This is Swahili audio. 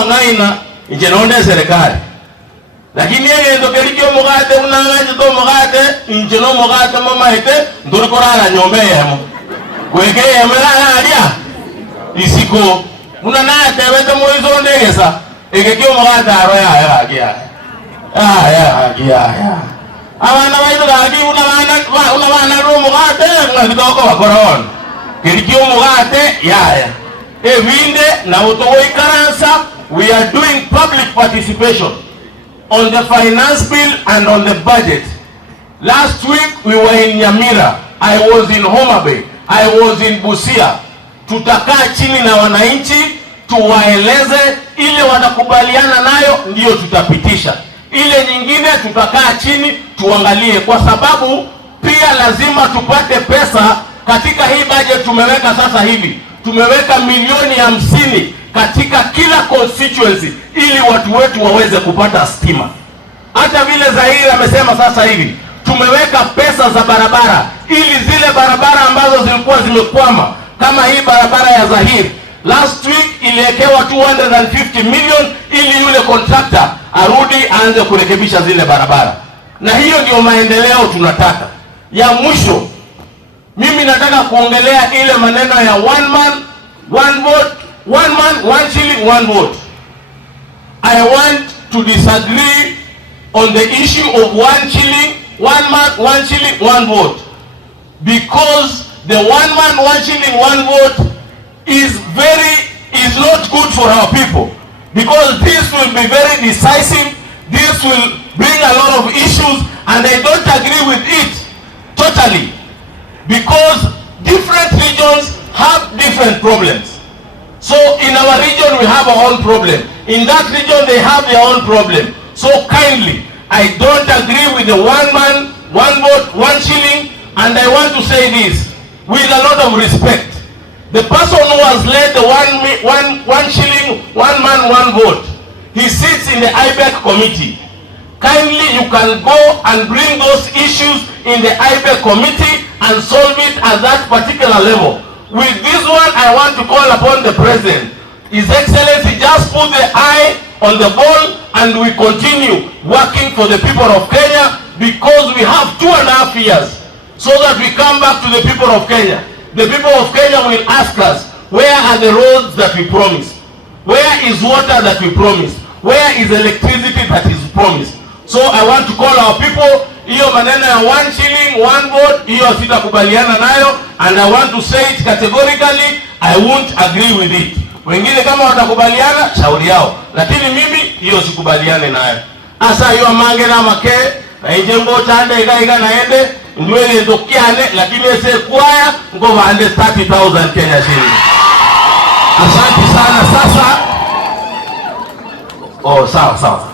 bangaina nje naone serikali. Lakini yeye ndo kelikyo mugate unangaje to mugate nje no mugate mama ite nduri korala nyombe yemo. Kweke yemela alia. Isiko una na tebete moizo ndegesa. Ekekyo mugate aro ya agia. Ya. Abana baitu gagi una bana ro mugate ngakidoko bakoron. Kelikyo mugate ya. Evinde na utowoi karansa, we are doing public participation on the finance bill and on the budget. Last week we were in Nyamira, I was in Homa Bay, I was in Busia. Tutakaa chini na wananchi tuwaeleze ile watakubaliana nayo ndio tutapitisha. Ile nyingine tutakaa chini tuangalie, kwa sababu pia lazima tupate pesa. Katika hii budget tumeweka sasa hivi, tumeweka milioni 50 katika kila constituency ili watu wetu waweze kupata stima. Hata vile Zahiri amesema sasa hivi tumeweka pesa za barabara ili zile barabara ambazo zilikuwa zimekwama kama hii barabara ya Zahiri last week iliwekewa 250 million ili yule contractor arudi aanze kurekebisha zile barabara. Na hiyo ndio maendeleo tunataka. Ya mwisho, mimi nataka kuongelea ile maneno ya one man, one vote, one man, one shilling, one vote. I want to disagree on the issue of 1 shilling, 1 man, 1 shilling, 1 vote. Because the 1 man, 1 shilling, 1 vote is not good for our people. Because this will be very decisive, this will bring a lot of issues, and I don't agree with it totally. Because different regions have different problems. So in our region we have our own problem. In that region they have their own problem. So kindly, I don't agree with the 1 man, 1 vote, 1 shilling, and I want to say this with a lot of respect. The person who has led the 1 shilling, 1 man, 1 vote, he sits in the IBEC committee. Kindly, you can go and bring those issues in the IBEC committee and solve it at that particular level. With this one, I want to call upon the President. His Excellency, just put the eye on the ball and we continue working for the people of Kenya, because we have 2.5 years so that we come back to the people of Kenya. The people of Kenya will ask us, where are the roads that we promised? Where is water that we promised? Where is electricity that is promised? So I want to call our people, hiyo maneno ya 1 shilling, 1 vote, hiyo sitakubaliana nayo, and I want to say it categorically, I won't agree with it. Wengine kama watakubaliana, shauri yao. Lakini mimi, hiyo sikubaliane nayo. Asa hiyo mange na make, na injengo chande iga naende, ndwele ndokiane, lakini ese kuaya, ngova ande 30,000 Kenya shilling. Asante sana sasa. Oh, sawa.